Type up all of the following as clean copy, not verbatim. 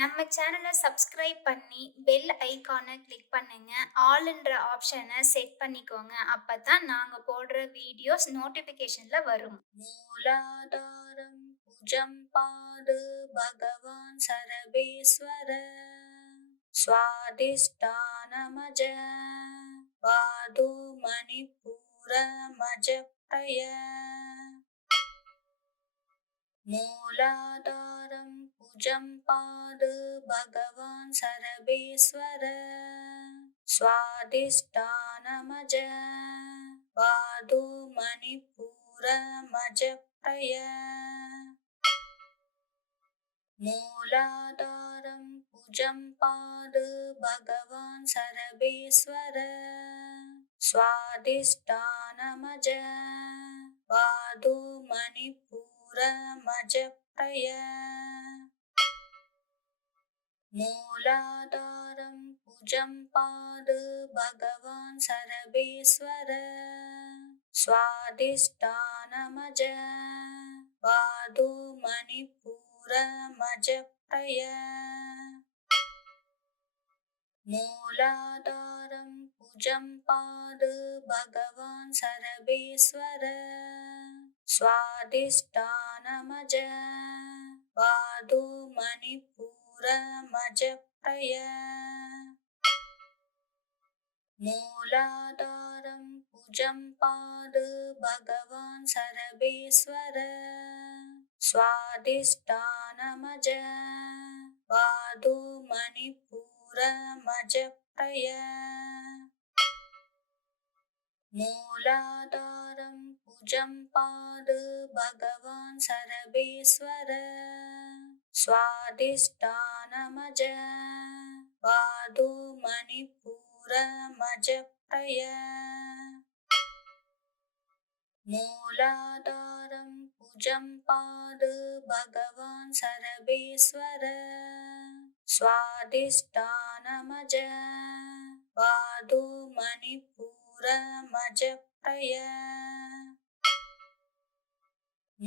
நம்ம சேனல சப்ஸ்கிரைப் பண்ணி, bell ஐகான click பண்ணுங்க. ஆல்ன்ற ஆப்ஷன செட் பண்ணிக்கோங்க. அப்பதான் நாங்க போடுற வீடியோஸ் நோட்டிஃபிகேஷன்ல வரும். மூலாதாரம் புஜம் பாடு பகவான் சரபேஸ்வர स्वादिष्टानमज पादो मणिपुरमज प्रय मूलाधारं भुजं पाद भगवान् सर्वेश्वर स्वादिष्टानमज पादो मणिपुरमज प्रय मूलाधारं भुजं पाद भगवान् सर्वेश्वर स्वादिष्टानमज पादो मणिपुरमज प्रय मूलाधारं भुजं पाद भगवान् सर्वेश्वर स्वादिष्टानमज पादो मणिपुरमज प्रय मूलाधारं भुजं पाद भगवान् सर्वेश्वर स्वादिष्टानमज पादो मणिपुरमज प्रय मूलाधारं भुजं पाद भगवान् सर्वेश्वर स्वादिष्टानमज पादो मणिपुरमज प्रय मूलाधारं भुजं पाद भगवान् सर्वेश्वर स्वादिष्टानमज पादो मणिपुरमज प्रय मूलाधारं भुजं पाद भगवान् सर्वेश्वर स्वादिष्टानमज पादो मणिपुरमज प्रय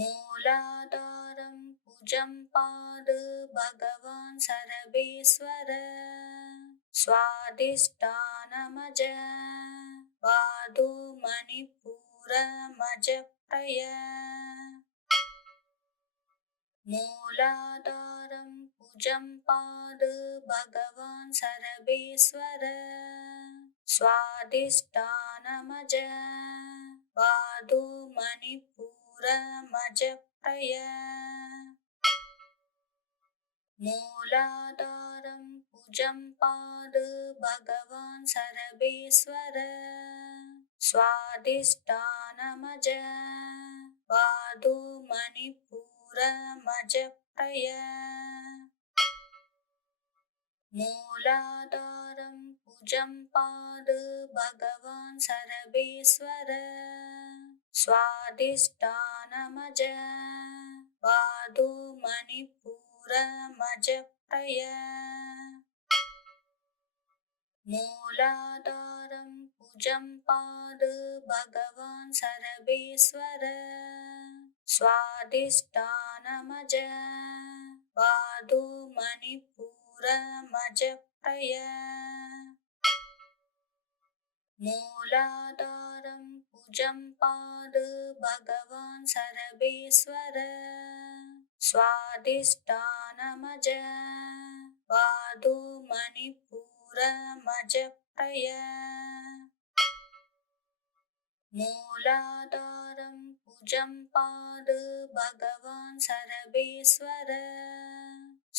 मूलाधारं भुजं पाद भगवान् सर्वेश्वर स्वादिष्टानमज पादो मणिपुरमज प्रय मूलाधारं भुजं पाद भगवान् सर्वेश्वर स्वादिष्टानमज पादो मणिपुरमज प्रय मूलाधारं भुजं पाद भगवान् सर्वेश्वर स्वादिष्टानमज पादो मणिपुरमज प्रय मूलाधारं भुजं पाद भगवान् सर्वेश्वर स्वादिष्टानमज पादो मणिपुरमज प्रय मूलाधारं भुजं पाद भगवान् सर्वेश्वर स्वादिष्टानमज पादो मणिपुरमज प्रय मूलाधारं भुजं पाद भगवान् सर्वेश्वर स्वादिष्टानमज पादो मणिपुरमज प्रय मूलाधारं भुजं पाद भगवान् सर्वेश्वर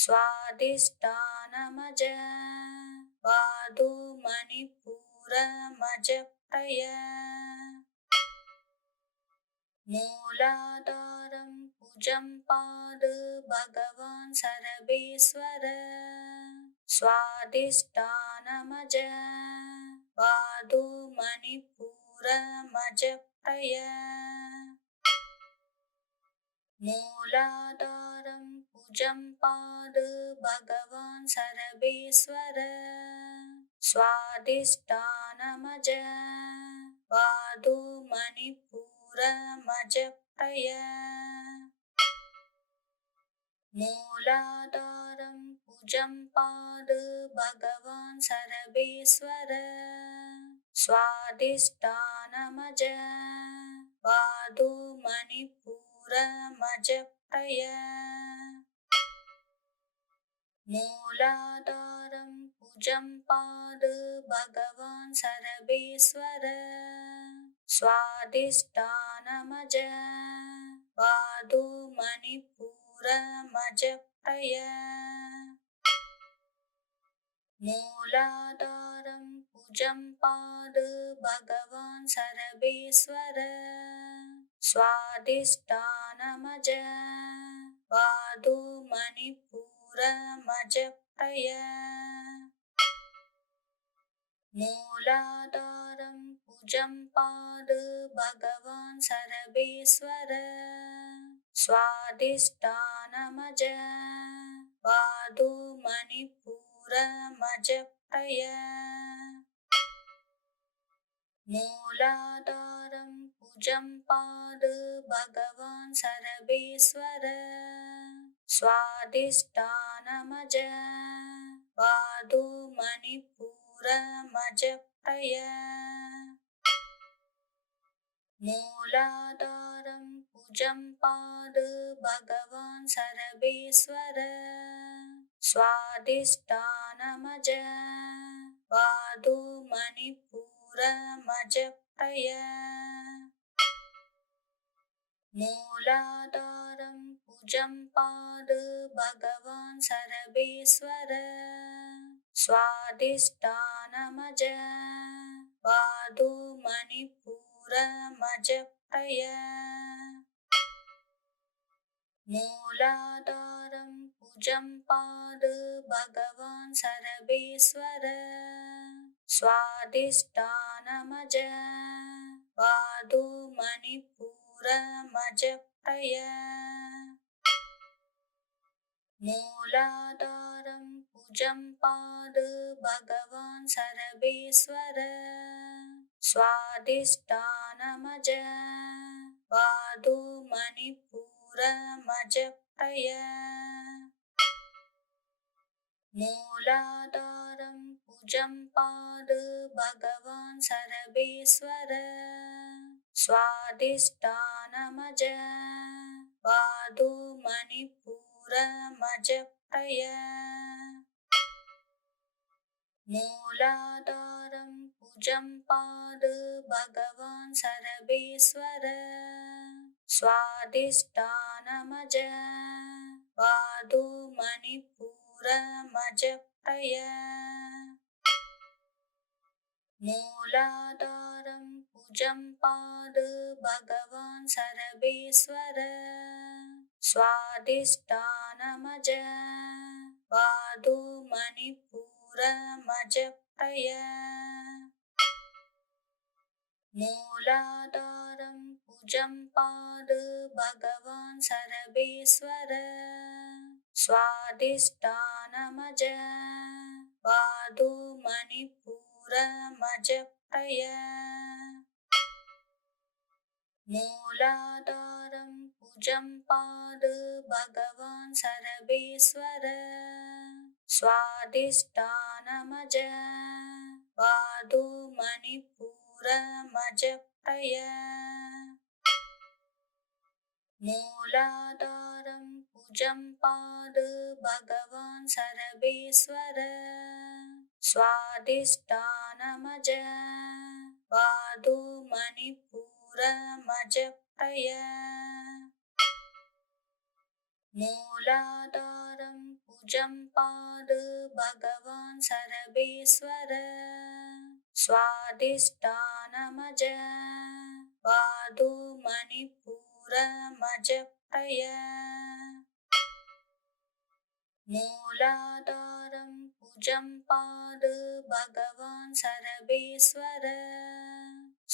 स्वादिष्टानमज पादो मणिपुरमज प्रय मूलाधारं भुजं पाद भगवान् सर्वेश्वर स्वादिष्टानमज पादो मणिपुरमज प्रय मूलाधारं भुजं पाद भगवान् सर्वेश्वर स्वादिष्टानमज पादो मणिपुरमज प्रय मूलाधारं कुजं पाद भगवान् सर्वेश्वर स्वादिष्ठानमज पादो मणिपुरमज प्रय मूलाधारं कुजं पाद भगवान् सर्वेश्वर स्वादिष्ठानमज पादो मणिपुरमज प्रय मूलाधारं कुजं पाद भगवान् सर्वेश्वर स्वादिष्ठानमज पादो मणिपुरमज प्रय मूलाधारं कुजं पाद भगवान् सर्वेश्वर स्वादिष्ठानमज पादो मणिपुरमज प्रय मूलाधारं कुजं पाद भगवान् सर्वेश्वर स्वादिष्ठानमज पादो मणिपुरमज प्रय मूलाधारं कुजं पाद भगवान् सर्वेश्वर स्वादिष्ठानमज पादो मणिपुरमज प्रय मूलाधारं कुजं पाद भगवान् सर्वेश्वर स्वादिष्ठानमज पादो मणिपुरमज प्रय मूलाधारं कुजं पाद भगवान् सर्वेश्वर स्वादिष्ठानमज पादो मणिपुरमज प्रय मूलाधारं कुजं पाद भगवान् सर्वेश्वर स्वादिष्ठानमज पादो मणिपुरमज प्रय मूलाधारं कुजं पाद भगवान् सर्वेश्वर स्वादिष्ठानमज पादो मणिपुरमज प्रय मूलाधारं कुजं पाद भगवान् सर्वेश्वर स्वादिष्ठानमज पादो मणिपुरमज प्रय मूलाधारं कुजं पाद भगवान् सर्वेश्वर स्वादिष्ठानमज पादो मणिपुरमज प्रय मूलाधारं कुजं पाद भगवान् सर्वेश्वर स्वादिष्ठानमज पादो मणिपुरमज प्रय मूलाधारं कुजं पाद भगवान् सर्वेश्वर स्वादिष्ठानमज पादो मणिपुरमज प्रय मूलाधारं कुजं पाद भगवान् सर्वेश्वर स्वादिष्ठानमज पादो मणिपुरमज प्रय मूलाधारं कुजं पाद भगवान् सर्वेश्वर स्वादिष्ठानमज पादो मणिपुरमज प्रय मूलाधारं कुजं पाद भगवान् सर्वेश्वर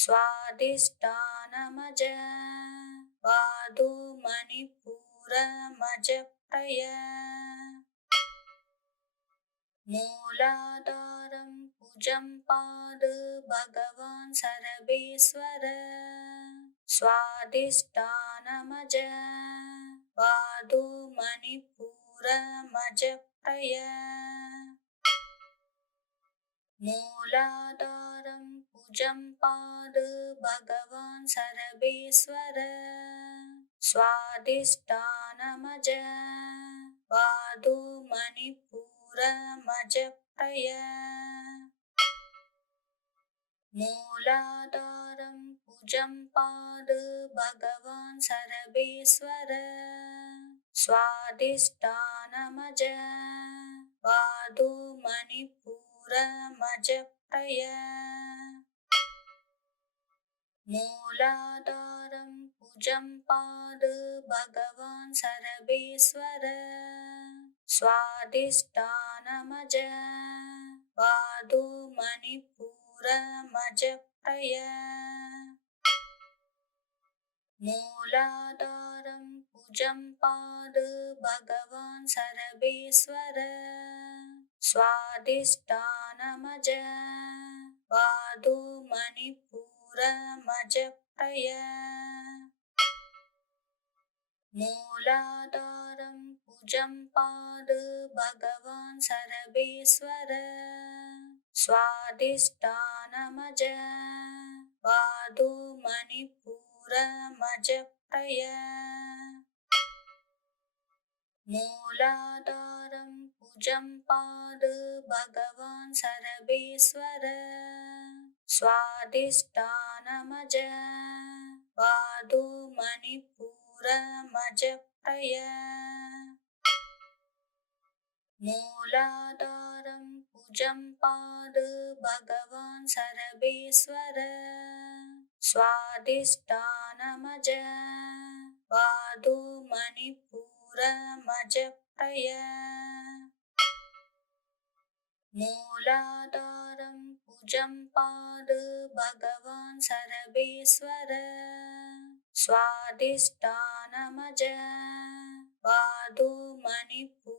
स्वादिष्ठानमज पादो मणिपुरमज प्रय मूलाधारं कुजं पाद भगवान् सर्वेश्वर स्वादिष्ठानमज पादो मणिपुरमज मणिपूरमजप्रय मूलाधारं भुजं पाद भगवान् सर्वेश्वर स्वादिष्ठानमज पादो मणिपूरमजप्रय मूलाधारं भुजं पाद भगवान् सर्वेश्वर स्वादिष्ठानमज पादो मणिपूरमजप्रय मूलाधारं भुजं पाद भगवान् सर्वेश्वर स्वादिष्ठानमज पादो मणिपूरमजप्रय मूलाधारं भुजं पाद भगवान् सर्वेश्वर स्वादिष्ठानमज पादो मणिपूरमजप्रय मूलाधारं भुजं पाद भगवान् सर्वेश्वर स्वादिष्ठानमज पादो मणिपूरमजप्रय मूलाधारं भुजं पाद भगवान् सर्वेश्वर स्वादिष्ठानमज पादो मणिपूरमजप्रय मूलाधारं भुजं पाद भगवान् सर्वेश्वर स्वादिष्ठानमज पादो मणिपूरमजप्रय मूलाधारं भुजं पाद भगवान् सर्वेश्वर स्वादिष्ठानमज पादो मणिपूरमजप्रय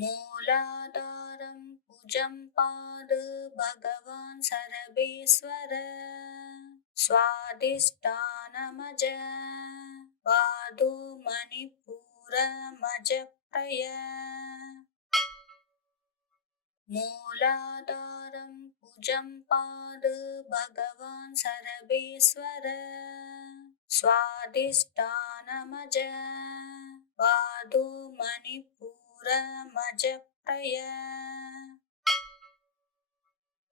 मूलाधारं भुजं पाद भगवान् सर्वेश्वर स्वादिष्ठानमज पादो मणिपूरमजप्रय मूलाधारं भुजं पाद भगवान् सर्वेश्वर स्वादिष्ठानमज पादो मणिपूरमजप्रय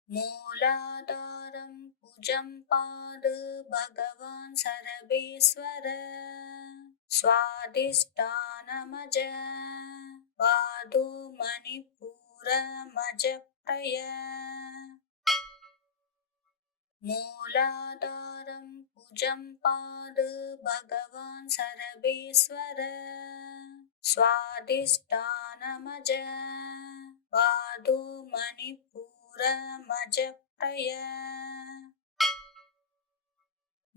मूलाधारं भुजं पाद भगवान् सर्वेश्वर स्वादिष्ठानमज पादो मणिपूरमजप्रय मूलाधारं भुजं पाद भगवान् सर्वेश्वर स्वादिष्ठानमज पादो मणिपूरमजप्रय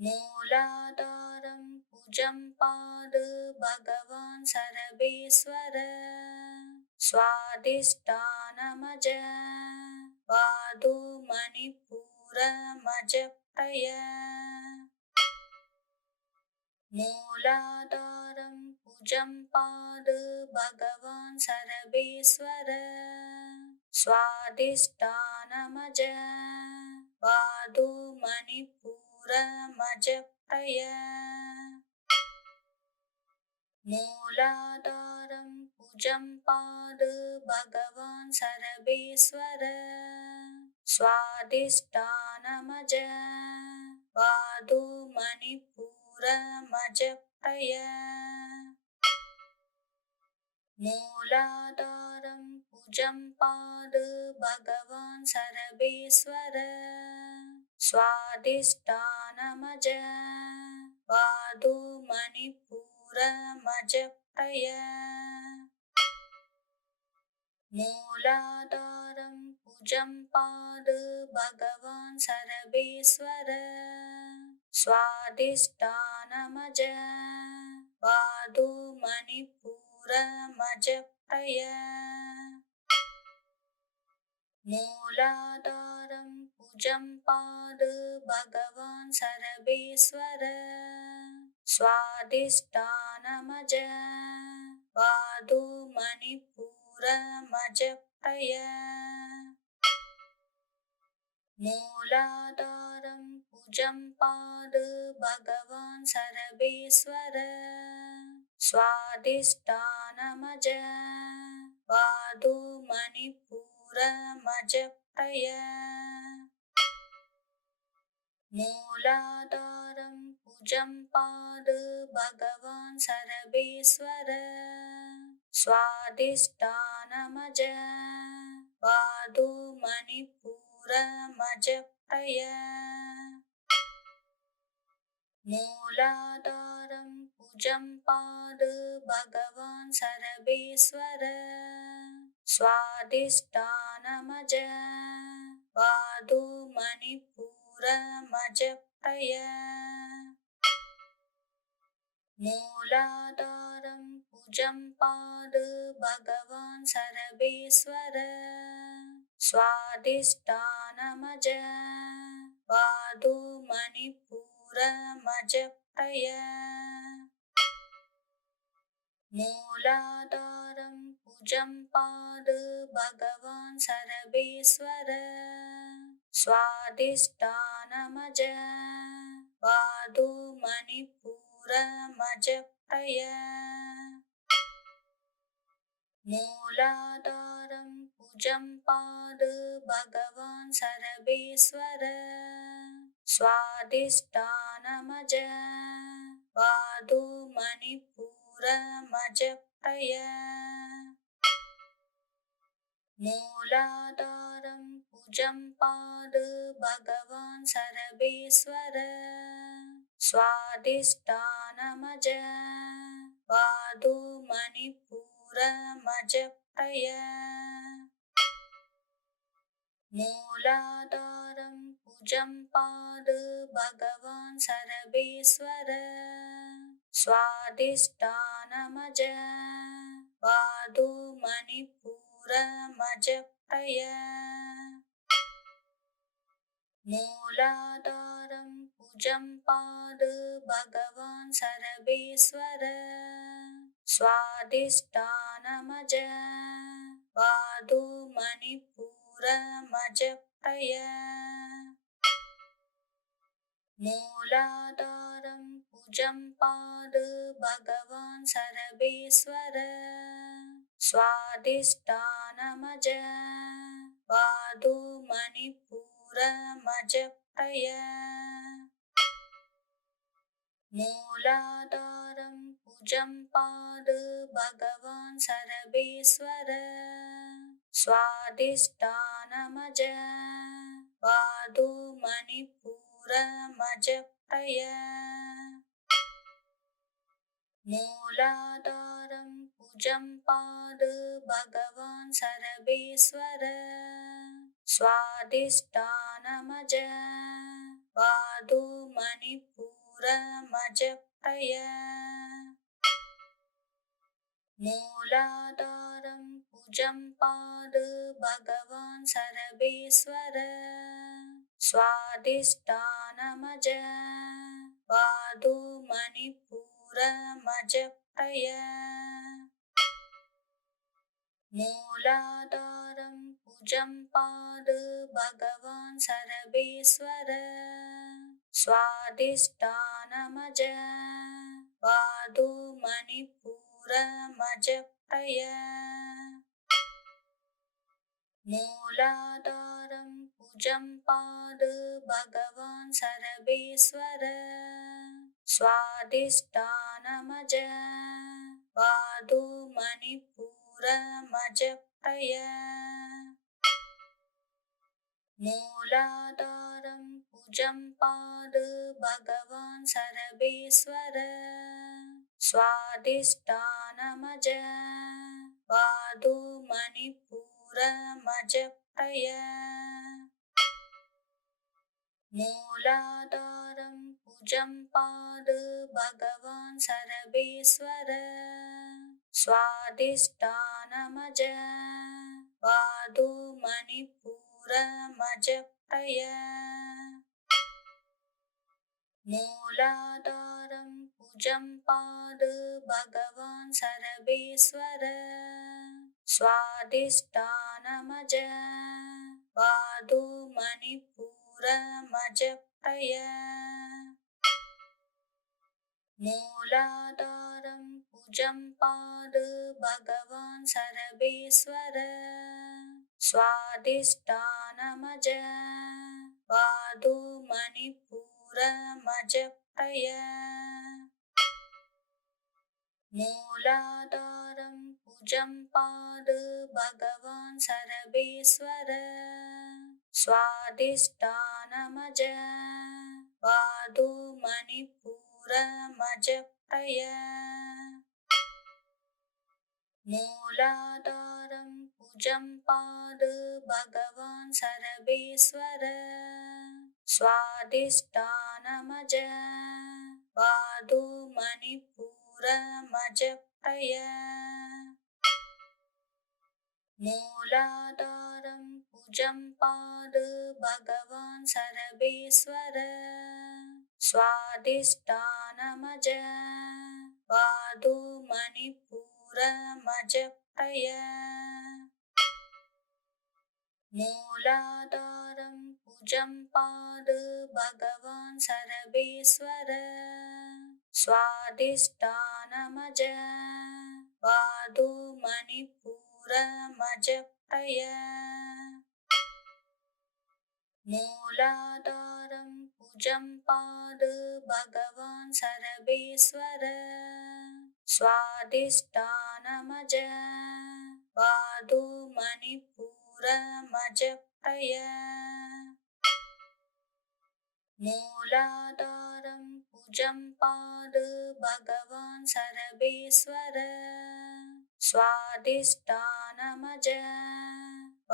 मूलाधारं भुजं पाद भगवान् सर्वेश्वर स्वादिष्ठानमज पादो मणिपूरमजप्रय मूलाधारं भुजं पाद भगवान् सर्वेश्वर स्वादिष्ठानमज पादो मणिपूरमजप्रय मूलाधारं भुजं पाद भगवान् सर्वेश्वर स्वादिष्ठानमज पादो मणिपूरमजप्रय मूलाधारं भुजं पाद भगवान् सर्वेश्वर स्वादिष्ठानमज पादो मणिपूरमजप्रय मूलाधारं भुजं पाद भगवान् सर्वेश्वर स्वादिष्ठानमज पादो मणिपूरमजप्रय मूलाधारं भुजं पाद भगवान् सर्वेश्वर स्वादिष्ठानमज पादो मणिपुरमजप्रय मूलाधारं कुजं पाद भगवान् सर्वेश्वर स्वादिष्ठानमज पादो मणिपुरमजप्रय मूलाधारं कुजं पाद भगवान् सर्वेश्वर स्वादिष्ठानमज पादो मणिपुरमजप्रय मूलाधारं कुजं पाद भगवान् सर्वेश्वर स्वादिष्ठानमज पादो मणिपुरमजप्रय मूलाधारं कुजं पाद भगवान् सर्वेश्वर स्वादिष्ठानमज पादो मणिपुरमजप्रय मूलाधारं कुजं पाद भगवान् सर्वेश्वर स्वादिष्ठानमज पादो मणिपुरमजप्रय मूलाधारं कुजं पाद भगवान् सर्वेश्वर स्वादिष्ठानमज पादो मणिपुरमजप्रय मूलाधारं कुजं पाद भगवान् सर्वेश्वर स्वादिष्ठानमज पादो मणिपुरमजप्रय मूलाधारं कुजं पाद भगवान् सर्वेश्वर स्वादिष्ठानमज पादो मणिपुरमजप्रय मूलाधारं कुजं पाद भगवान् सर्वेश्वर स्वादिष्ठानमज पादो मणिपुरमजप्रय मूलाधारं कुजं पाद भगवान् सर्वेश्वर स्वादिष्ठानमज पादो मणिपुरमजप्रय मूलाधारं कुजं पाद भगवान् सर्वेश्वर स्वादिष्ठानमज पादो मणिपुरमजप्रय मूलाधारं कुजं पाद भगवान् सर्वेश्वर स्वादिष्ठानमज पादो मणिपुरमजप्रय मूलाधारं कुजं पाद भगवान् सर्वेश्वर स्वादिष्ठानमज पादो मणिपुरमजप्रय मूलाधारं कुजं पाद भगवान् सर्वेश्वर स्वादिष्ठानमज पादो मणिपुरमजप्रय मूलाधारं कुजं पाद भगवान् सर्वेश्वर स्वादिष्ठानमज पादो मणिपुरमजप्रय मूलाधारं कुजं पाद भगवान् सर्वेश्वर स्वादिष्ठानमज पादो मणिपुरमजप्रय मूलाधारं कुजं पाद भगवान् सर्वेश्वर स्वादिष्ठानमज पादो मणिपुरमजप्रय मूलाधारं कुजं पाद भगवान् सर्वेश्वर स्वादिष्ठानमज पादो मणिपुरमज प्रय मूलाधारं कुजं पाद भगवान् सर्वेश्वर स्वादिष्ठानमज पादो मणिपुरमज प्रय मूलाधारं कुजं पाद भगवान् सर्वेश्वर स्वादिष्ठानमज पादो मणिपुरमज प्रय मूलाधारं कुजं पाद भगवान् सर्वेश्वर स्वादिष्ठानमज पादो मणिपुरमज प्रय मूलाधारं कुजं पाद भगवान् सर्वेश्वर स्वादिष्ठानमज पादो मणिपुरमज प्रय मूलाधारं कुजं पाद भगवान् सर्वेश्वर स्वादिष्ठानमज पादो मणिपुरमज प्रय मूलाधारं कुजं पाद भगवान् सर्वेश्वर स्वादिष्ठानमज पादो मणिपुरमज प्रय मूलाधारं कुजं पाद भगवान् सर्वेश्वर स्वादिष्ठानमज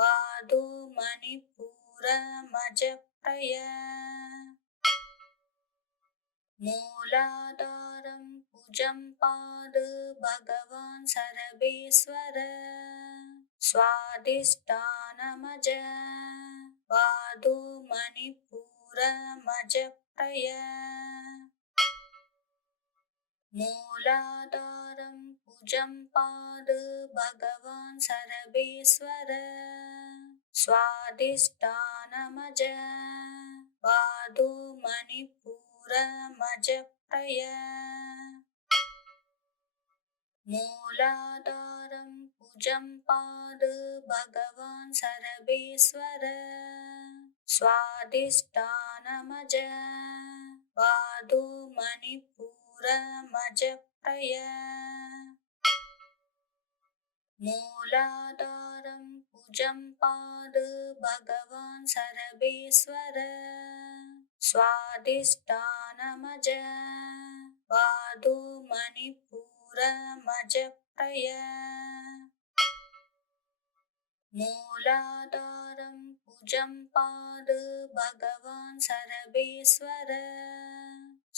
पादो मणिपुरमज प्रय मूलाधारं कुजं पाद भगवान् सर्वेश्वर स्वादिष्ठानमज पादो मणिपुरमज प्रय मूलाधारं कुजं पाद भगवान् सर्वेश्वर स्वादिष्ठानमज पादो मणिपुरमज प्रय मूलाधारं कुजं पाद भगवान् सर्वेश्वर स्वादिष्ठानमज पादो मणिपुरमज प्रय मूलाधारं कुजं पाद भगवान् सर्वेश्वर स्वादिष्ठानमज पादो मणिपुरमज प्रय मूलाधारं कुजं पाद भगवान् सर्वेश्वर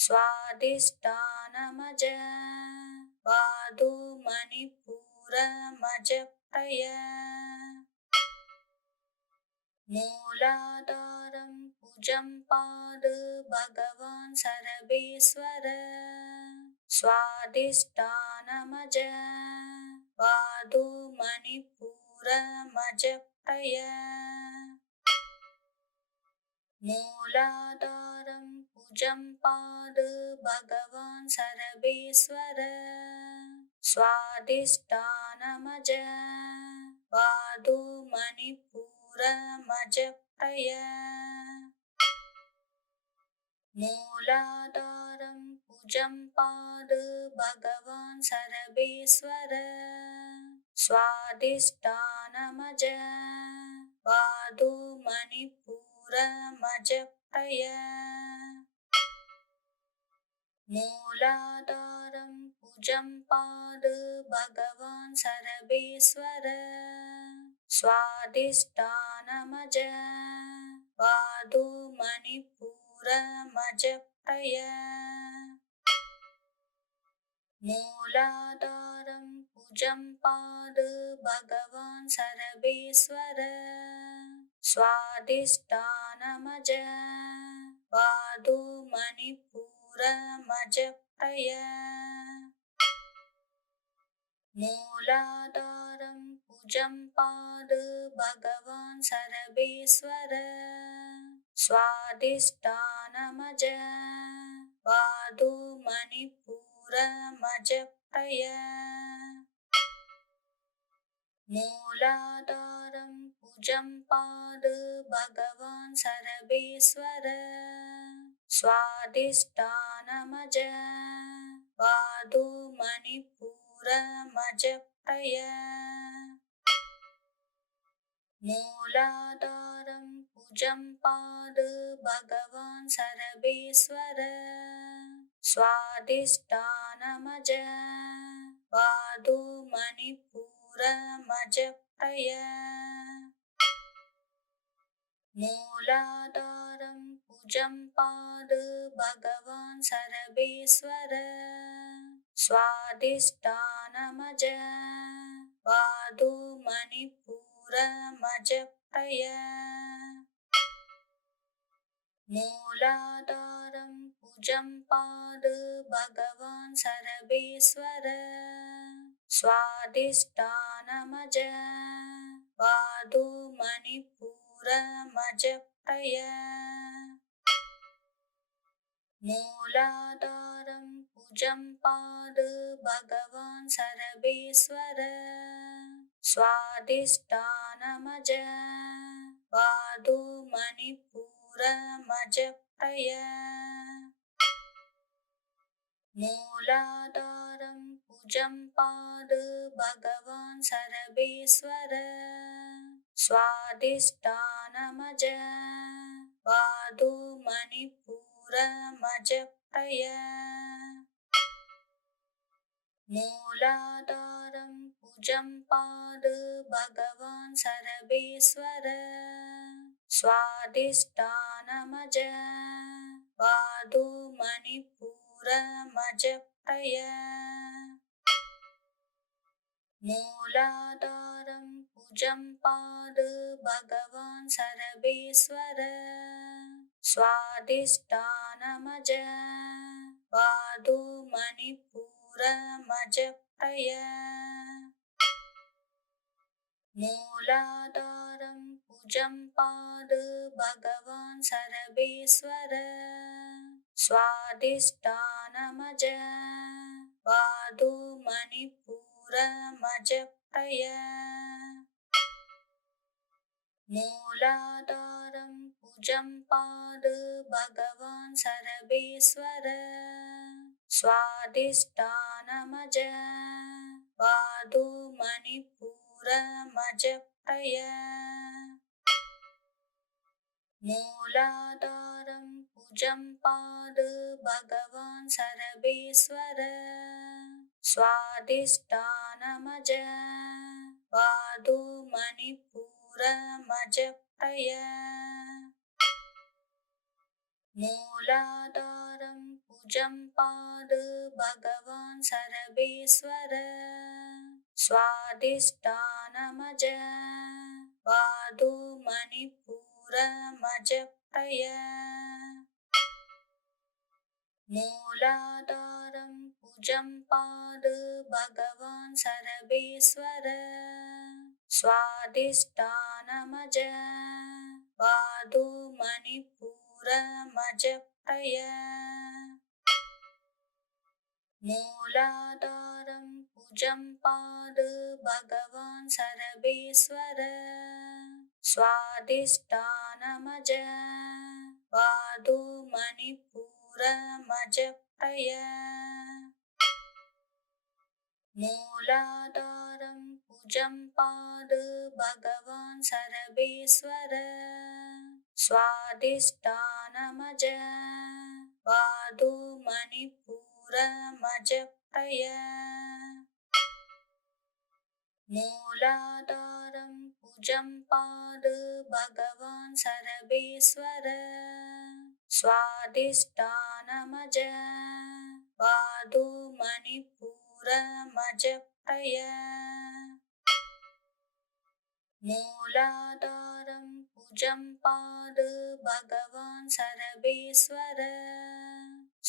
स्वादिष्ठानमज पादो मणिपुरमज प्रय मूलाधारं कुजं पाद भगवान् सर्वेश्वर स्वादिष्ठानमज पादो मणिपुरमज प्रय मूलाधारं कुजं पाद भगवान् सर्वेश्वर स्वादिष्ठानमज पादो मणिपुरमज प्रय मूलाधारं कुजं पाद भगवान् सर्वेश्वर स्वादिष्ठानमज पादो मणिपुरमज प्रय मूलाधारं कुजं पाद भगवान् सर्वेश्वर स्वादिष्ठानमज पादो मणिपुरमज प्रय मूलाधारं कुजं पाद भगवान् सर्वेश्वर स्वादिष्ठानमज पादो मणिपुरमज मजप्रय मूलाधारं भुजं पाद भगवान् सर्वेश्वर स्वादिष्ठानमज पादो मणिपुरमजप्रय मूलाधारं भुजं पाद भगवान् सर्वेश्वर स्वादिष्ठानमज पादो मणिपुरमजप्रय मूलाधारं भुजं पाद भगवान् सर्वेश्वर स्वादिष्ठानमज पादो मणिपुरमजप्रय मूलाधारं भुजं पाद भगवान् सर्वेश्वर स्वादिष्ठानमज पादो मणिपुरमजप्रय मूलाधारं भुजं पाद भगवान् सर्वेश्वर स्वादिष्ठानमज पादो मणिपुरमजप्रय मूलाधारं भुजं पाद भगवान् सर्वेश्वर स्वादिष्ठानमज पादो मणिपुरमजप्रय मूलाधारं भुजं पाद भगवान् सर्वेश्वर स्वादिष्ठानमज पादो मणिपुरमजप्रय मूलाधारं भुजं पाद भगवान् सर्वेश्वर स्वादिष्ठानमज पादो मणिपुरमजप्रय मूलाधारं भुजं पाद भगवान् सर्वेश्वर स्वादिष्ठानमज पादो मणिपुरमजप्रय मूलाधारं भुजं पाद भगवान् सर्वेश्वर स्वादिष्ठानमज पादो मणिपुरमजप्रय मूलाधारं भुजं पाद भगवान् सर्वेश्वर स्वादिष्ठानमज पादो मणिपुरमजप्रय मूलाधारं भुजं पाद भगवान् सर्वेश्वर स्वादिष्ठानमज पादो मणिपुरमजप्रय मूलाधारं भुजं पाद भगवान् सर्वेश्वर स्वादिष्ठानमज पादो मणिपुरमजप्रय मूलाधारं भुजं पाद भगवान् सर्वेश्वर स्वादिष्ठानमज पादो मणिपुरमजप्रय मूलाधारं भुजं पाद भगवान् सर्वेश्वर स्वादिष्ठानमज पादो मणिपुरमजप्रय मूलाधारं भुजं पाद भगवान् सर्वेश्वर स्वादिष्ठानमज पादो मणिपुरमजप्रय मूलाधारं भुजं पाद भगवान् सर्वेश्वर स्वादिष्ठानमज पादो मणिपुरमजप्रय मूलाधारं भुजं पाद भगवान् सर्वेश्वर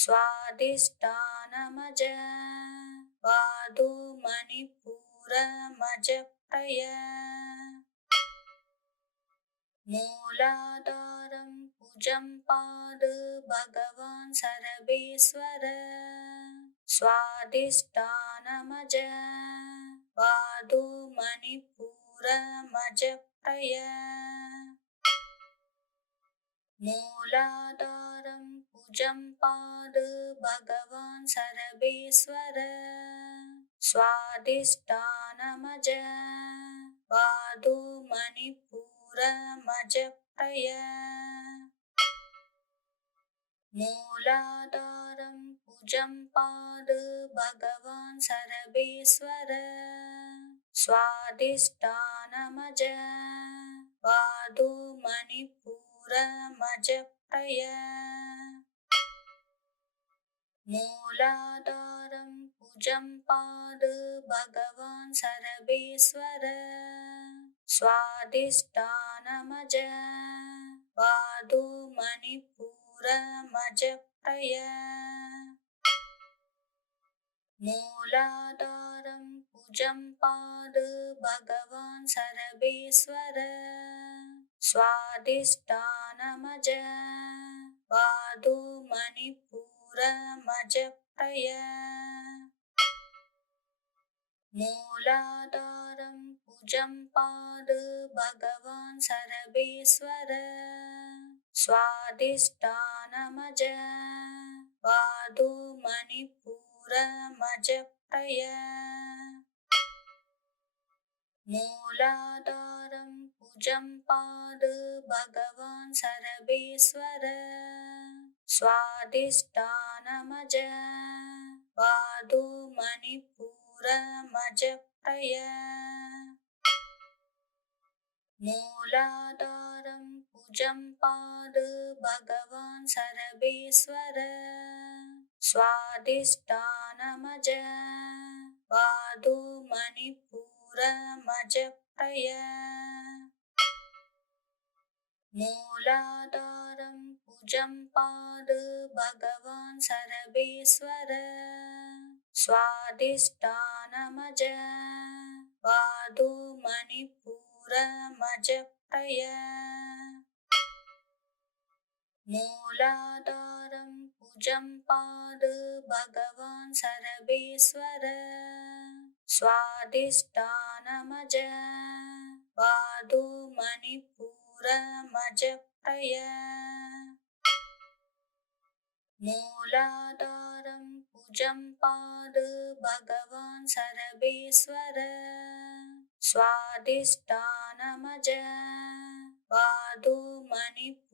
स्वादिष्ठानमज स्वादिष्ठानमज पादो मणिपुरमजप्रय मूलाधारं कुजं पाद भगवान् सर्वेश्वर स्वादिष्ठानमज पादो मणिपुरमजप्रय मूलाधारं कुजं पाद भगवान् सर्वेश्वर स्वादिष्ठानमज पादो मणिपुरमजप्रय मूलाधारं कुजं पाद भगवान् सर्वेश्वर स्वादिष्ठानमज पादो मणिपुरमजप्रय मूलाधारं कुजं पाद भगवान् सर्वेश्वर स्वादिष्ठानमज पादो मणिपुरमजप्रय मूलाधारं कुजं पाद भगवान् सर्वेश्वर स्वादिष्ठानमज पादो मणिपुरमजप्रय मूलाधारं कुजं पाद भगवान् सर्वेश्वर स्वादिष्ठानमज पादो मणिपुरमजप्रय मूलाधारं कुजं पाद भगवान् सर्वेश्वर स्वादिष्ठानमज पादो मणिपुरमजप्रय मूलाधारं कुजं पाद भगवान् सर्वेश्वर स्वादिष्ठानमज पादो मणिपुरमजप्रय मूलाधारं कुजं पाद भगवान् सर्वेश्वर स्वादिष्ठानमज पादो मणिपुरमजप्रय मूलाधारं कुजं पाद भगवान् सर्वेश्वर स्वादिष्ठानमज पादो मणिपुरमजप्रय मूलाधारं कुजं पाद भगवान् सर्वेश्वर स्वादिष्ठानमज पादो मणिपुरमजप्रय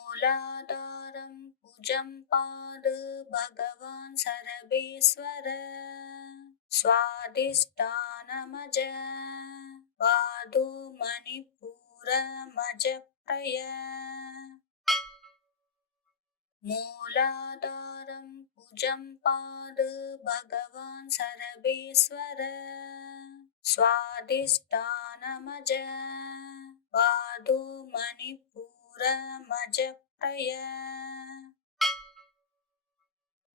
मूलाधारं कुजं पाद भगवान् सर्वेश्वर स्वादिष्ठानमज पादो मणिपुरमजप्रय मूलाधारं कुजं पाद भगवान् सर्वेश्वर स्वादिष्ठानमज पादो मणिपुरमजप्रय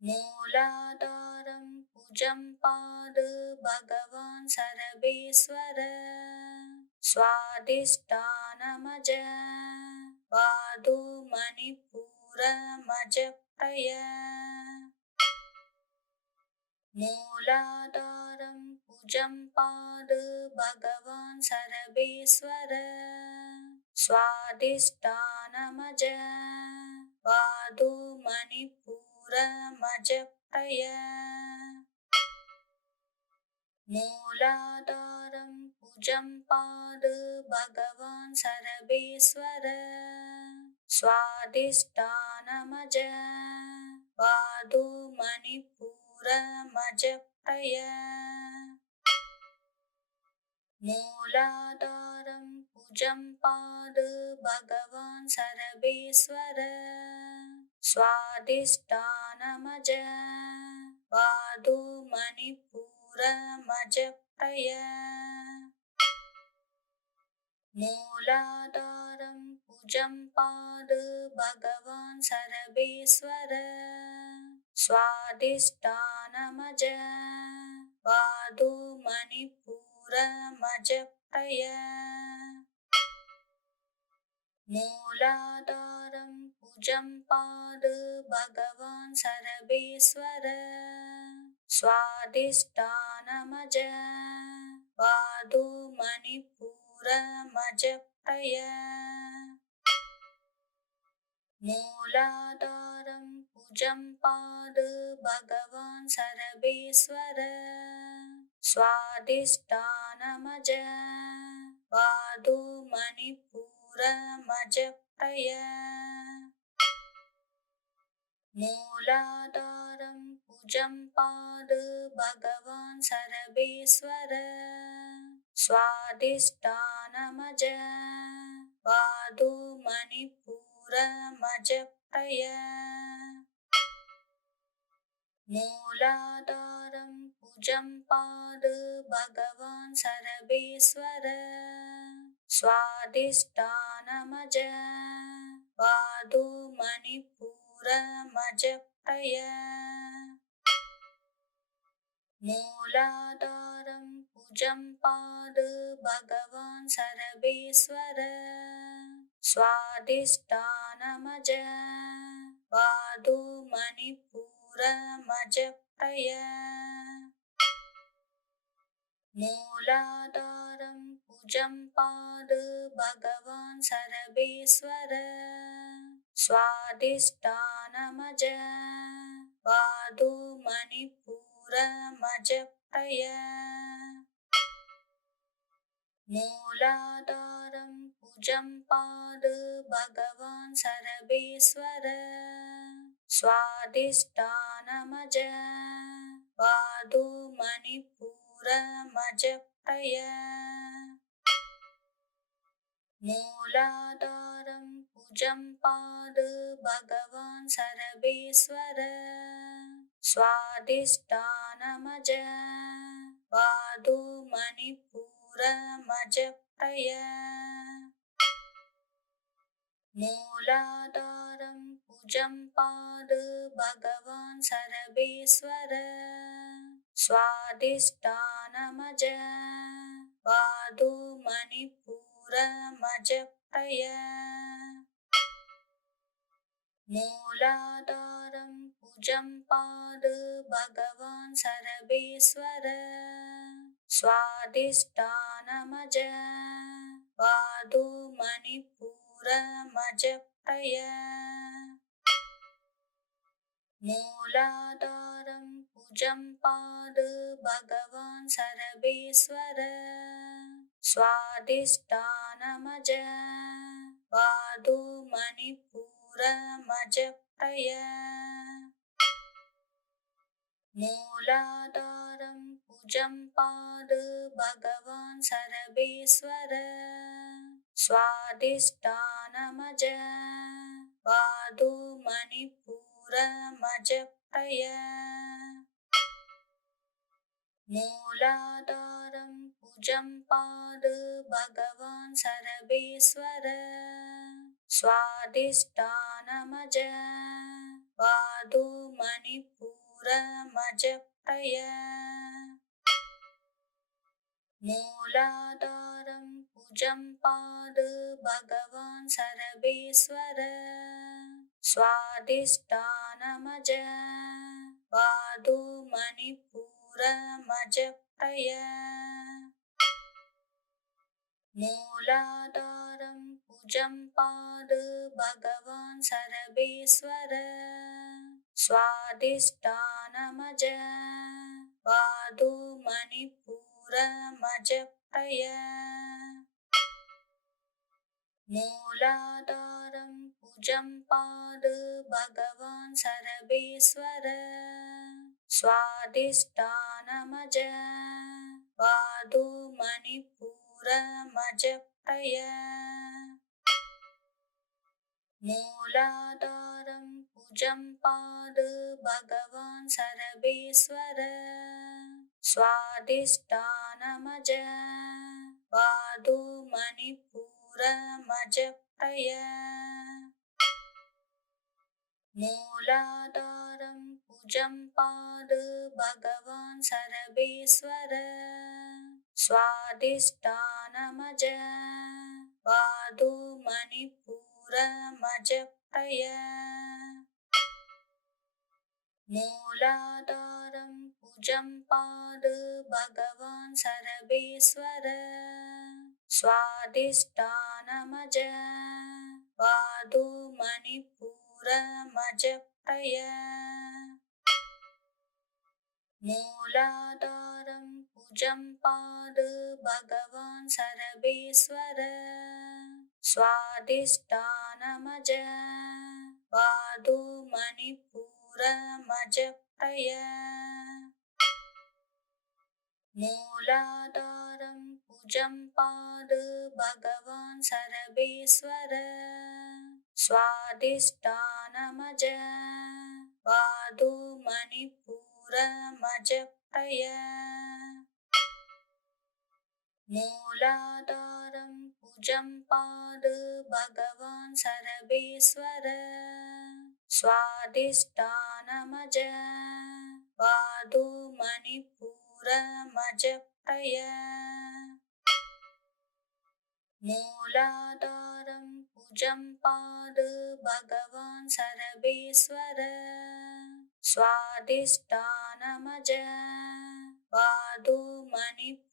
मूलाधारं कुजं पाद भगवान् सर्वेश्वर स्वादिष्ठानमज पादो मणिपुरमजप्रय मूलाधारं कुजं पाद भगवान् सर्वेश्वर स्वादिष्ठानमज पादो मणिपुरमजप्रय मूलाधारं कुजं पाद भगवान् सर्वेश्वर स्वादिष्ठानमज पादो मणिपुरमजप्रय मूलाधारं कुजं पाद भगवान् सर्वेश्वर स्वादिष्ठानमज पादो मणिपुरमजप्रय मूलाधारं कुजं पाद भगवान् सर्वेश्वर स्वादिष्ठानमज पादो मणिपुरमज प्रय मूलाधारं कुजं पाद भगवान् सर्वेश्वर स्वादिष्ठानमज पादो मणिपुरमज प्रय मूलाधारं कुजं पाद भगवान् सर्वेश्वर स्वादिष्ठानमज पादो मणिपुरमज प्रय मूलाधारं कुजं पाद भगवान् सर्वेश्वर स्वादिष्ठानमज पादो मणिपुरमज प्रय मूलाधारं कुजं पाद भगवान् सर्वेश्वर स्वादिष्ठानमज पादो मणिपुरमज प्रय मूलाधारं कुजं पाद भगवान् सर्वेश्वर स्वादिष्ठानमज पादो मणिपुरमज प्रय मूलाधारं कुजं पाद भगवान् सर्वेश्वर स्वादिष्ठानमज पादो मणिपुरमज प्रय मूलाधारं कुजं पाद भगवान् सर्वेश्वर स्वादिष्ठानमज पादो मणिपुरमज प्रय मूलाधारं कुजं पाद भगवान् सर्वेश्वर स्वादिष्ठानमज पादो मणिपुरमज प्रय मूलाधारं कुजं पाद भगवान् सर्वेश्वर स्वादिष्ठानमज पादो मणिपुरमज प्रय मूलाधारं कुजं पाद भगवान् सर्वेश्वर स्वादिष्ठानमज पादो मणिपुरमज प्रय मूलाधारं कुजं पाद भगवान् सर्वेश्वर स्वादिष्ठानमज पादो मणिपुरमज प्रय मूलाधारं कुजं पाद भगवान् सर्वेश्वर स्वादिष्ठानमज पादो मणिपुरमज प्रय मूलाधारं कुजं पाद भगवान् सर्वेश्वर स्वादिष्ठानमज पादो मणिपुरमज प्रय मूलाधारं कुजं पाद भगवान् सर्वेश्वर स्वादिष्ठानमज पादो मणिपुरमज प्रय मूलाधारं कुजं पाद भगवान् सर्वेश्वर स्वादिष्ठानमज पादो मणिपुरमज प्रय मूलाधारं कुजं पाद भगवान् सर्वेश्वर स्वादिष्ठानमज पादो मणिपुरमज प्रय मूलाधारं कुजं पाद भगवान् सर्वेश्वर स्वादिष्ठानमज पादो मणिपुरमज मजप्रय मूलाधारं भुजं पाद भगवान् सर्वेश्वर स्वादिष्ठानमज पादो मणिपुरमजप्रय मूलाधारं भुजं पाद भगवान् सर्वेश्वर स्वादिष्ठानमज पादो मणिपुरमजप्रय मूलाधारं भुजं पाद भगवान् सर्वेश्वर स्वादिष्ठानमज पादो मणिपुरमजप्रय मूलाधारं भुजं पाद भगवान् सर्वेश्वर स्वादिष्ठानमज पादो मणिपुरमजप्रय मूलाधारं भुजं पाद भगवान् सर्वेश्वर स्वादिष्ठानमज पादो मणिपुरमजप्रय मूलाधारं भुजं पाद भगवान् सर्वेश्वर स्वादिष्ठानमज पादो मणिपुरमजप्रय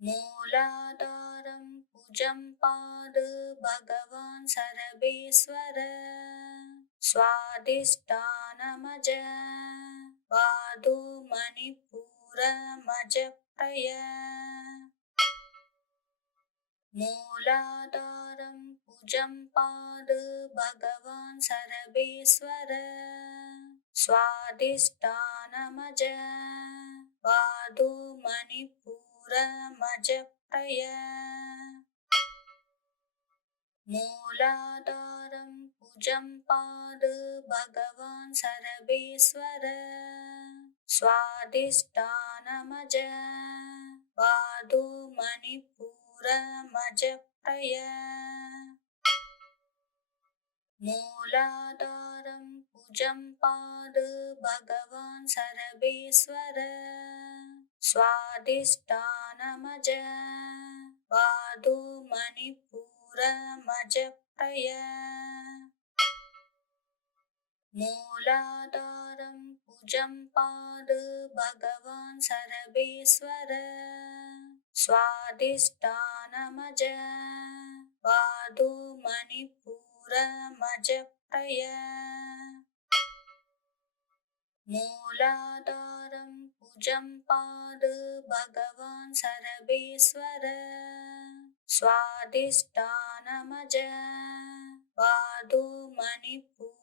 मूलाधारं भुजं पाद भगवान् सर्वेश्वर स्वादिष्ठानमज पादो मणिपुरमजप्रय मूलाधारं भुजं पाद भगवान् सर्वेश्वर स्वादिष्ठानमज पादो मणिपुरमजप्रय मूलाधारं भुजं पाद भगवान् सर्वेश्वर स्वादिष्ठानमज पादो मणिपुरमजप्रय मूलाधारं भुजं पाद भगवान् सर्वेश्वर स्वादिष्ठानमज पादो मणिपुरमजप्रय मूलाधारं भुजं पाद भगवान् सर्वेश्वर स्वादिष्ठानमज पादो मणिपुरमजप्रय मूलाधारं भुजं पाद भगवान् सर्वेश्वर स्वादिष्ठानमज पादो मणिपुरमजप्रय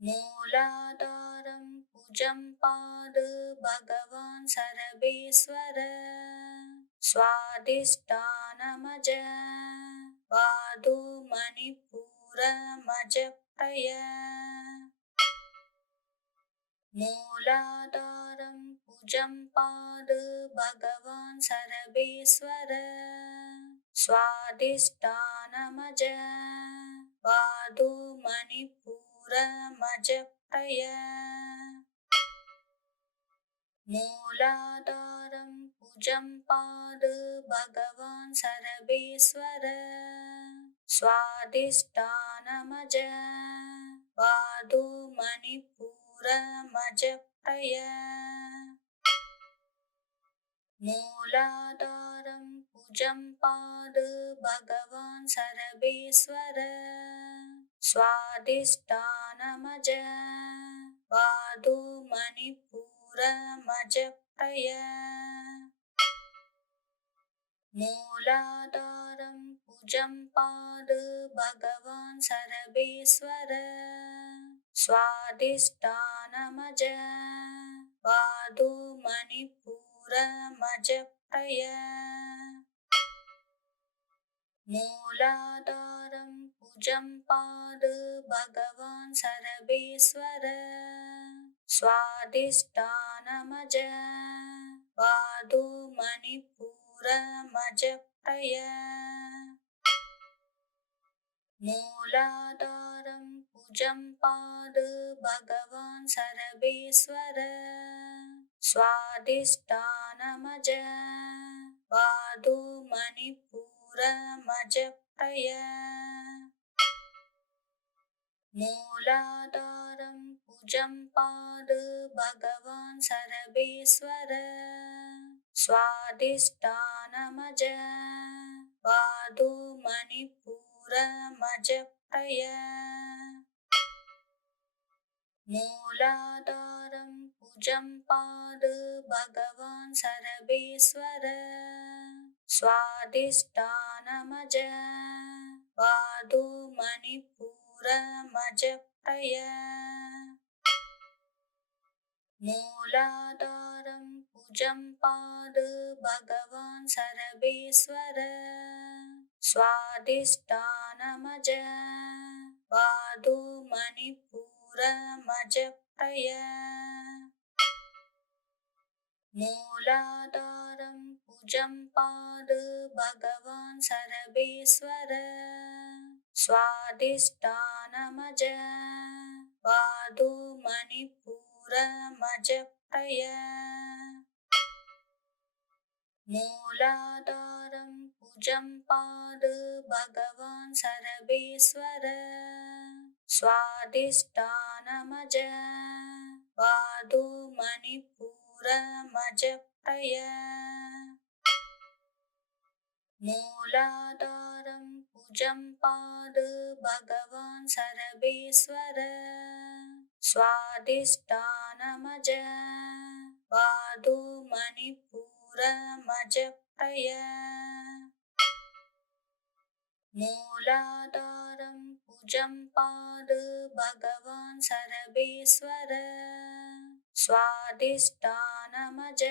मूलाधारं भुजं पाद भगवान् सर्वेश्वर स्वादिष्ठानमज पादो मणिपुरमजप्रय मूलाधारं भुजं पाद भगवान् सर्वेश्वर स्वादिष्ठानमज पादो मणिपुरमजप्रय मूलाधारं भुजं पाद भगवान् सर्वेश्वर स्वादिष्ठानमज पादो मणिपुरमजप्रय मूलाधारं भुजं पाद भगवान् सर्वेश्वर स्वादिष्ठानमज पादो मणिपुरमजप्रय मूलाधारं भुजं पाद भगवान् सर्वेश्वर स्वादिष्ठानमज पादो मणिपुरमजप्रय मूलाधारं भुजं पाद भगवान् सर्वेश्वर स्वादिष्ठानमज पादो मणिपुरमजप्रय मूलाधारं कुजं पाद भगवान् सर्वेश्वर स्वादिष्ठानमज पादो मणिपुरमजप्रय मूलाधारं कुजं पाद भगवान् सर्वेश्वर स्वादिष्ठानमज पादो मणिपुरमजप्रय मूलाधारं कुजं पाद भगवान् सर्वेश्वर स्वादिष्ठानमज पादो मणिपुरमजप्रय मूलाधारं कुजं पाद भगवान् सर्वेश्वर स्वादिष्ठानमज पादो मणिपुरमजप्रय मूलाधारं कुजं पाद भगवान् सर्वेश्वर स्वादिष्ठानमज पादो मणिपुरमजप्रय मूलाधारं कुजं पाद भगवान् सर्वेश्वर स्वादिष्ठानमज पादो मणिपुरमजप्रय मूलाधारं कुजं पाद भगवान् सर्वेश्वर स्वादिष्ठानमज पादो मणिपुरमजप्रय मूलाधारं कुजं पाद भगवान् सर्वेश्वर स्वादिष्ठानमज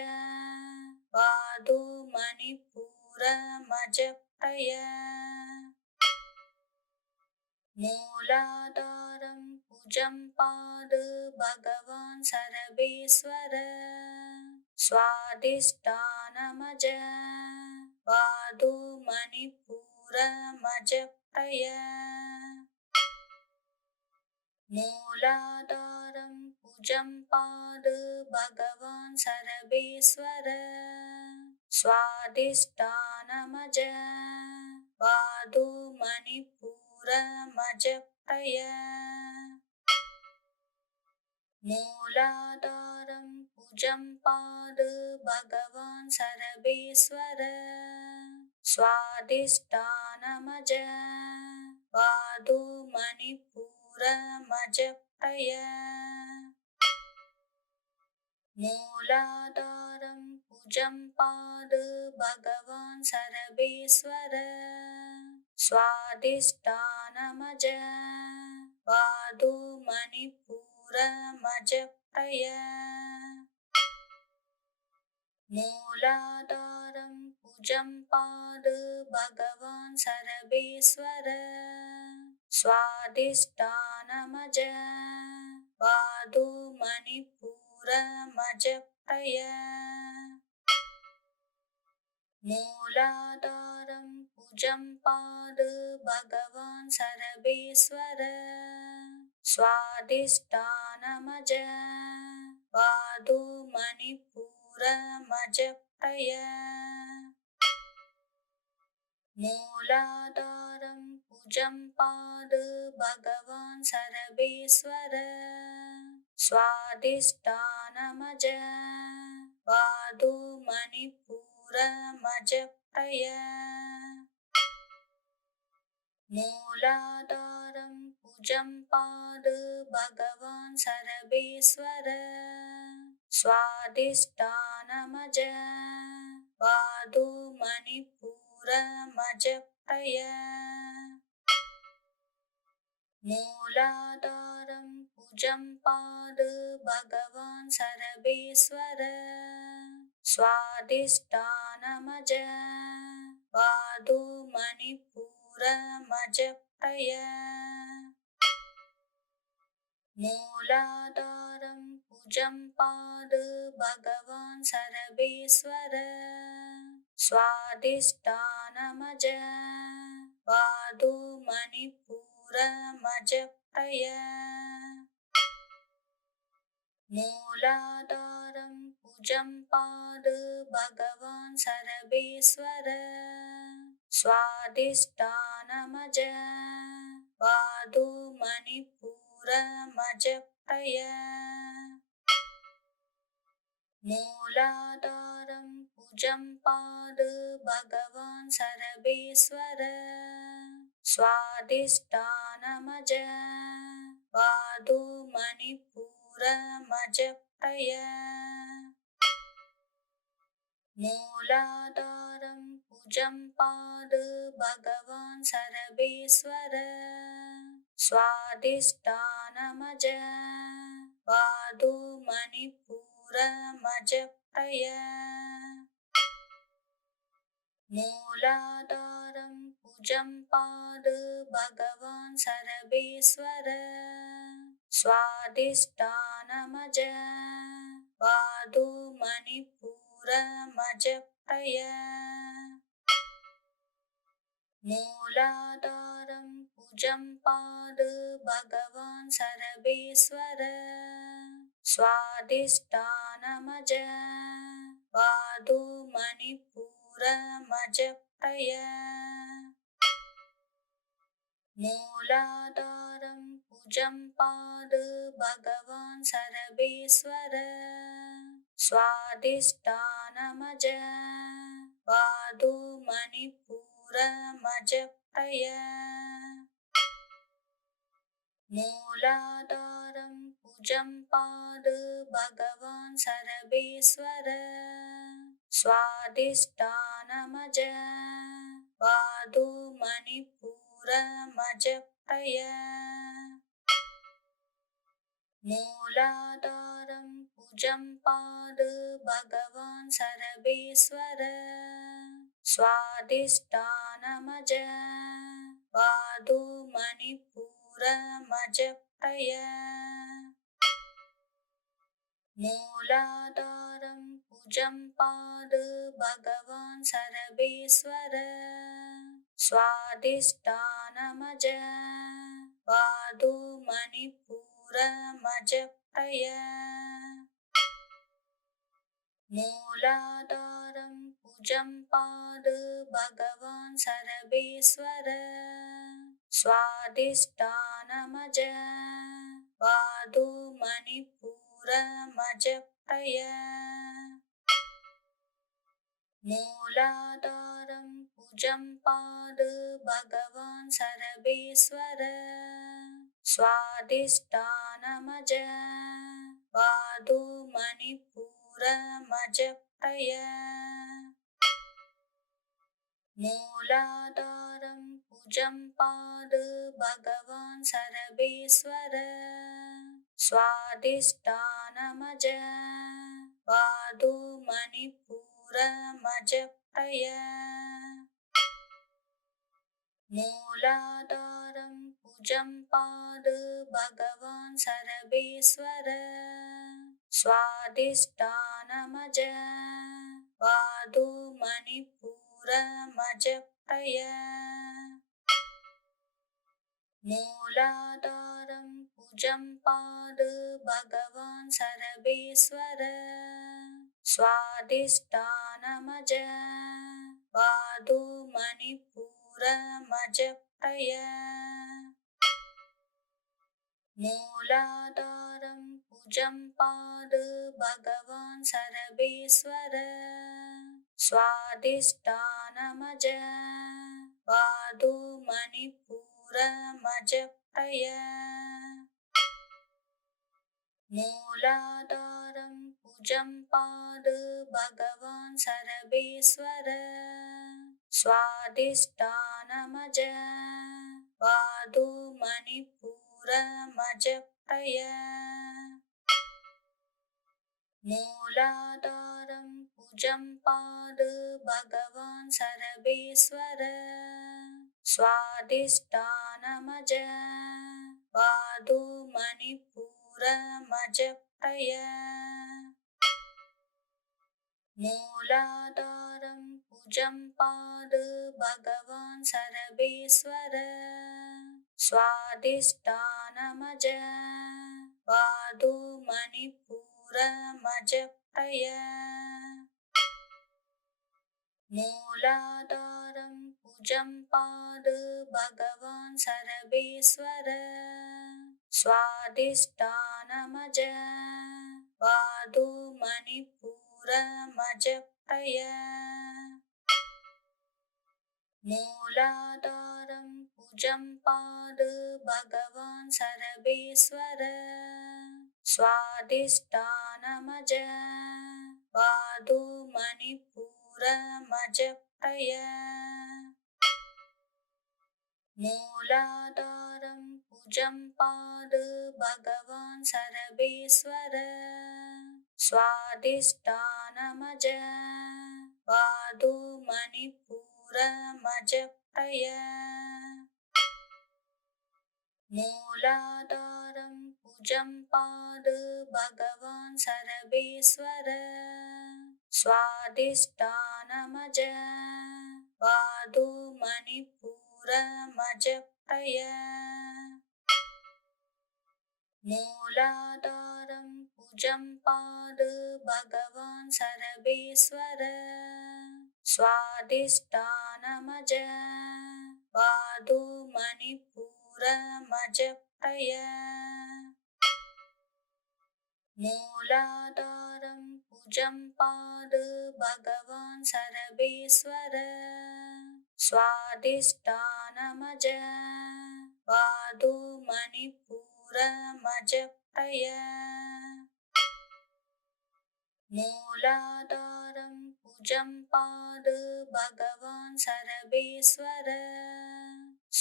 पादो मणिपुरमजप्रय मूलाधारं कुजं पाद भगवान् सर्वेश्वर स्वादिष्ठानमज पादो मणिपुरमजप्रय मूलाधारं कुजं पाद भगवान् सर्वेश्वर स्वादिष्ठानमज पादो मणिपुरमजप्रय मूलाधारं कुजं पाद भगवान् सर्वेश्वर स्वादिष्ठानमज पादो मणिपुरमजप्रय मूलाधारं कुजं पाद भगवान् सर्वेश्वर स्वादिष्ठानमज पादो मणिपुरमजप्रय मूलाधारं कुजं पाद भगवान् सर्वेश्वर स्वादिष्ठानमज पादो मणिपुरमजप्रय मूलाधारं कुजं पाद भगवान् सर्वेश्वर स्वादिष्ठानमज पादो मणिपुरमजप्रय मूलाधारं कुजं पाद भगवान् सर्वेश्वर स्वादिष्ठानमज पादो मणिपुरमजप्रय मूलाधारं कुजं पाद भगवान् सर्वेश्वर स्वादिष्ठानमज पादो मणिपुरमजप्रय मूलाधारं कुजं पाद भगवान् सर्वेश्वर स्वादिष्ठानमज पादो मणिपुरमजप्रय मूलाधारं कुजं पाद भगवान् सर्वेश्वर स्वादिष्ठानमज पादो मणिपुरमजप्रय मूलाधारं कुजं पाद भगवान् सर्वेश्वर स्वादिष्ठानमज पादो मणिपुरमजप्रय मूलाधारं कुजं पाद भगवान् सर्वेश्वर स्वादिष्ठानमज पादो मणिपुरमजप्रय मूलाधारं कुजं पाद भगवान् सर्वेश्वर स्वादिष्ठानमज पादो मणिपुरमजप्रय मूलाधारं कुजं पाद भगवान् सर्वेश्वर स्वादिष्ठानमज पादो मणिपुरमजप्रय मूलाधारं कुजं पाद भगवान् सर्वेश्वर स्वादिष्ठानमज पादो मणिपुरमजप्रय मूलाधारं कुजं पाद भगवान् सर्वेश्वर स्वादिष्ठानमज पादो मणिपुरमजप्रय मूलाधारं कुजं पाद भगवान् सर्वेश्वर स्वादिष्ठानमज पादो मणिपुरमजप्रय मूलाधारं कुजं पाद भगवान् सर्वेश्वर स्वादिष्ठानमज पादो मणिपुरमजप्रय मूलाधारं कुजं पाद भगवान् सर्वेश्वर स्वादिष्ठानमज पादो मणिपुरमजप्रय मूलाधारं कुजं पाद भगवान् सर्वेश्वर स्वादिष्ठानमज पादो मणिपुरमजप्रय मूलाधारं कुजं पाद भगवान् सर्वेश्वर स्वादिष्ठानमज पादो मणिपुरमजप्रय मूलाधारं कुजं पाद भगवान् सर्वेश्वर स्वादिष्ठानमज पादो मणिपुरमजप्रय मूलाधारं कुजं पाद भगवान् सर्वेश्वर स्वादिष्ठानमज पादो मणिपुरमजप्रय मूलाधारं कुजं पाद भगवान् सर्वेश्वर स्वादिष्ठानमज पादो मणिपुरमजप्रय मूलाधारं कुजं पाद भगवान् सर्वेश्वर स्वादिष्ठानमज पादो मणिपुरमजप्रय मूलाधारं कुजं पाद भगवान् सर्वेश्वर स्वादिष्ठानमज पादो मणिपुरमजप्रय मूलाधारं कुजं पाद भगवान् सर्वेश्वर स्वादिष्ठानमज पादो मणिपुरमजप्रय मूलाधारं भुजं पाद भगवान् सर्वेश्वर स्वादिष्ठानमज पादो मणिपुरमज प्रय मूलाधारं भुजं पाद भगवान् सर्वेश्वर स्वादिष्ठानमज पादो मणिपुरमज प्रय मूलाधारं भुजं पाद भगवान् सर्वेश्वर स्वादिष्ठानमज पादो मणिपुरमज प्रय मूलाधारं भुजं पाद भगवान् सर्वेश्वर स्वादिष्ठानमज पादो मणिपुरमज प्रय मूलाधारं भुजं पाद भगवान् सर्वेश्वर स्वादिष्ठानमज पादो मणिपुरमज प्रय मूलाधारं भुजं पाद भगवान् सर्वेश्वर स्वादिष्ठानमज पादो मणिपुरमज प्रय मूलाधारं भुजं पाद भगवान् सर्वेश्वर स्वादिष्ठानमज पादो मणिपुरमज प्रय मूलाधारं भुजं पाद भगवान् सर्वेश्वर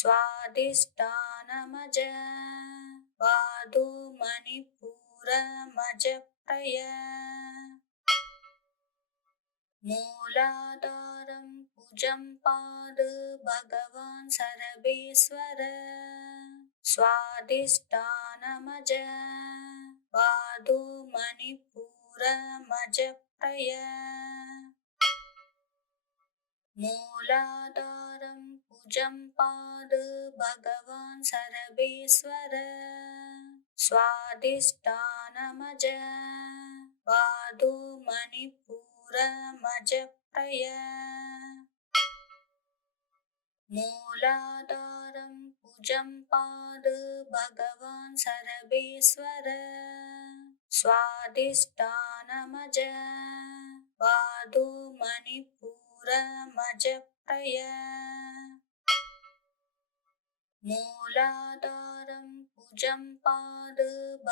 स्वादिष्ठानमज पादो मणिपुरमज प्रय मूलाधारं भुजं पाद भगवान् सर्वेश्वर स्वादिष्ठानमज पादो मणिपुरमज प्रय मूलाधारं भुजं पाद भगवान् सर्वेश्वर स्वादिष्ठानमज पादो मणिपुरमज प्रय मूलाधारं भुजं पाद भगवान् सर्वेश्वर स्वादिष्ठानमज पादो मणिपुरमज प्रय मूलाधारं भुजं पाद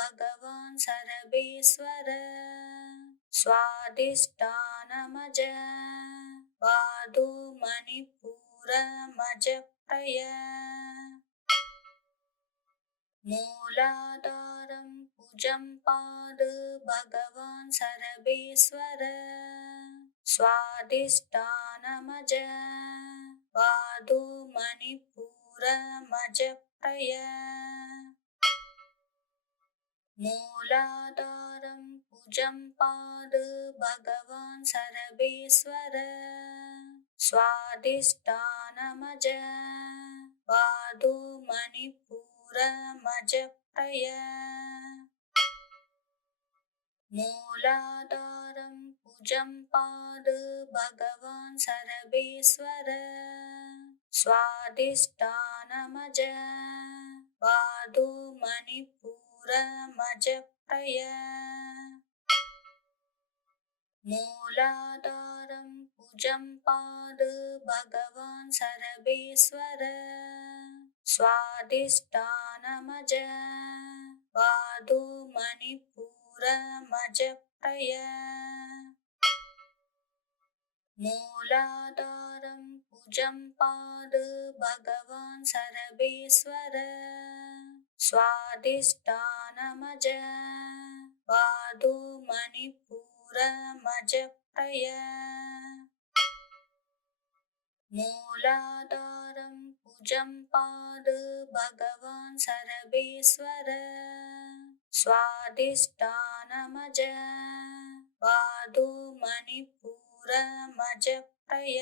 भगवान् सर्वेश्वर स्वादिष्ठानमज पादो मणिपुरमज प्रय मूलाधारं भुजं पाद भगवान् सर्वेश्वर स्वादिष्ठानमज पादो मणिपुरमज प्रय मूलाधारं भुजं पाद भगवान् सर्वेश्वर स्वादिष्ठानमज पादो मणिपुरमज प्रय मूलाधारं भुजं पाद भगवान् सर्वेश्वर स्वादिष्ठानमज पादो मणिपुरमज प्रय मूलाधारं भुजं पाद भगवान् सर्वेश्वर स्वादिष्ठानमज पादो मणिपुरमज प्रय मूलाधारं भुजं पाद भगवान् सर्वेश्वर स्वादिष्ठानमज पादो मणिपुरमज प्रय मूलाधारं भुजं पाद भगवान् सर्वेश्वर स्वादिष्ठानमज पादो मणिपुरमज प्रय